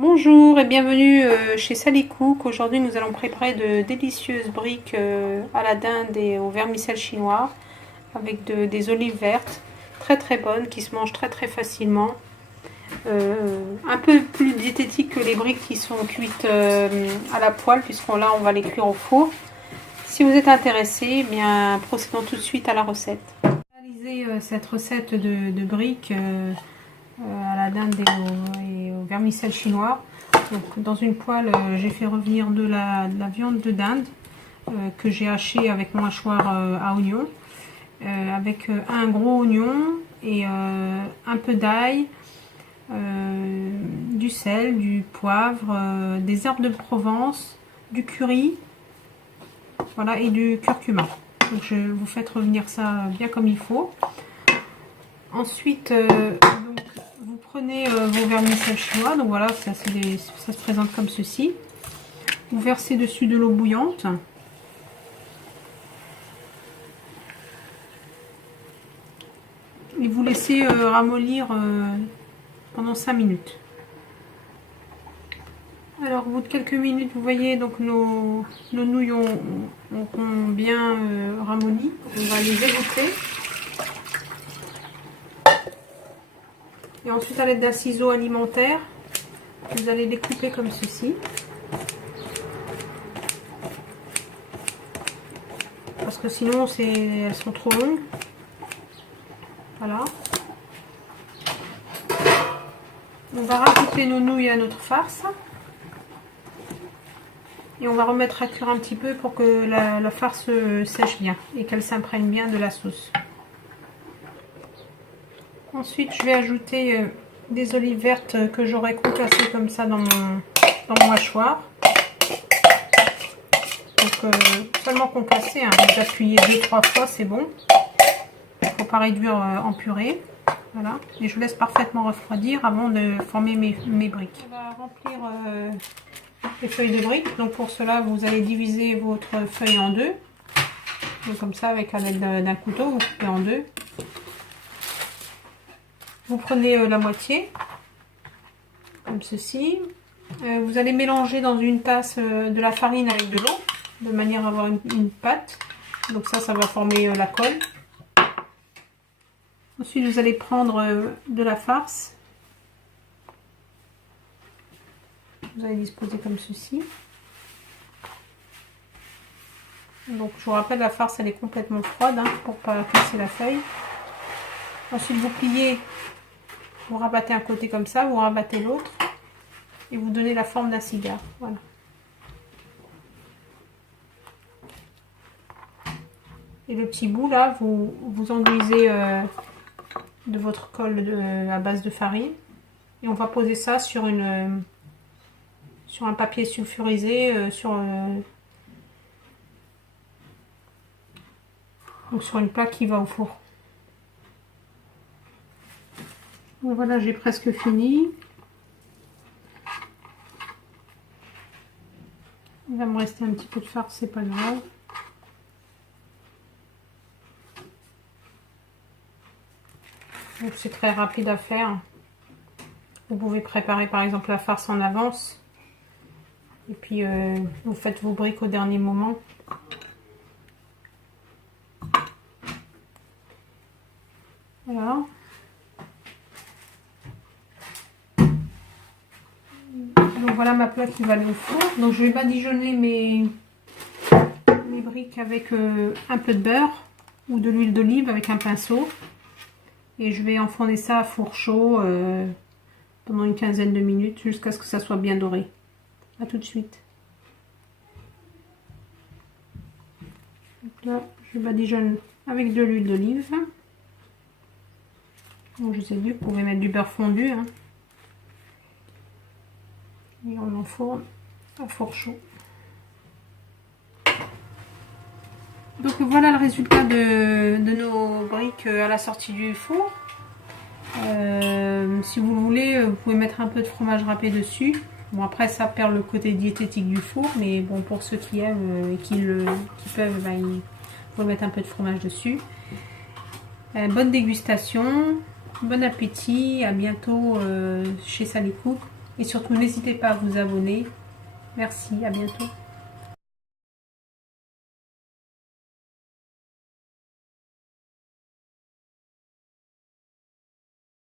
Bonjour et bienvenue chez Sally Cook. Aujourd'hui nous allons préparer de délicieuses briques à la dinde et au vermicelle chinois avec des olives vertes très bonnes qui se mangent très facilement. Un peu plus diététique que les briques qui sont cuites à la poêle, puisqu'on va les cuire au four. Si vous êtes intéressé, bien procédons tout de suite à la recette. Réaliser cette recette de briques à la dinde et au vermicelle chinois. Donc, dans une poêle, j'ai fait revenir de la viande de dinde que j'ai hachée avec mon hachoir à oignon, avec un gros oignon et un peu d'ail, du sel, du poivre, des herbes de Provence, du curry, voilà, et du curcuma. Donc je vous fais revenir ça bien comme il faut. Ensuite, donc, vous prenez vos vermicelles chinois, donc voilà, ça se présente comme ceci. Vous versez dessus de l'eau bouillante. Et vous laissez ramollir pendant 5 minutes. Alors au bout de quelques minutes, vous voyez donc nos nouilles ont bien ramolli. On va les égoutter. Et ensuite, à l'aide d'un ciseau alimentaire, vous allez les couper comme ceci. Parce que sinon, elles sont trop longues. Voilà. On va rajouter nos nouilles à notre farce. Et on va remettre à cuire un petit peu pour que la farce sèche bien et qu'elle s'imprègne bien de la sauce. Ensuite, je vais ajouter des olives vertes que j'aurais concassées comme ça dans mon hachoir. Donc, seulement concassées, hein. Vous appuyez 2-3 fois, c'est bon. Il ne faut pas réduire en purée. Voilà. Et je laisse parfaitement refroidir avant de former mes briques. On va remplir les feuilles de briques. Donc, pour cela, vous allez diviser votre feuille en deux. Donc, comme ça, avec l'aide d'un couteau, vous coupez en deux. Vous prenez la moitié, comme ceci. Vous allez mélanger dans une tasse de la farine avec de l'eau, de manière à avoir une pâte. Donc ça va former la colle. Ensuite, vous allez prendre de la farce. Vous allez disposer comme ceci. Donc je vous rappelle, la farce elle est complètement froide, hein, pour ne pas casser la feuille. Ensuite, vous pliez. Vous rabattez un côté comme ça, vous rabattez l'autre et vous donnez la forme d'un cigare. Voilà. Et le petit bout là, vous enduisez de votre colle à base de farine. Et on va poser ça sur un papier sulfurisé, donc sur une plaque qui va au four. Bon, voilà, j'ai presque fini. Il va me rester un petit peu de farce, c'est pas grave. Donc c'est très rapide à faire. Vous pouvez préparer par exemple la farce en avance. Et puis vous faites vos briques au dernier moment. Voilà. Donc voilà ma plaque qui va aller au four. Donc je vais badigeonner mes briques avec un peu de beurre ou de l'huile d'olive avec un pinceau. Et je vais enfourner ça à four chaud pendant une quinzaine de minutes jusqu'à ce que ça soit bien doré. A tout de suite. Donc là, je badigeonne avec de l'huile d'olive. Bon, je sais plus, vous pouvez mettre du beurre fondu, hein. Et on enfourne à four chaud. Donc voilà le résultat de nos briques à la sortie du four. Si vous voulez, vous pouvez mettre un peu de fromage râpé dessus. Bon, après ça perd le côté diététique du four, mais bon, pour ceux qui aiment et qui peuvent, ben, il faut mettre un peu de fromage dessus. Bonne dégustation, bon appétit, à bientôt chez Sally Cook. Et surtout, n'hésitez pas à vous abonner. Merci, à bientôt.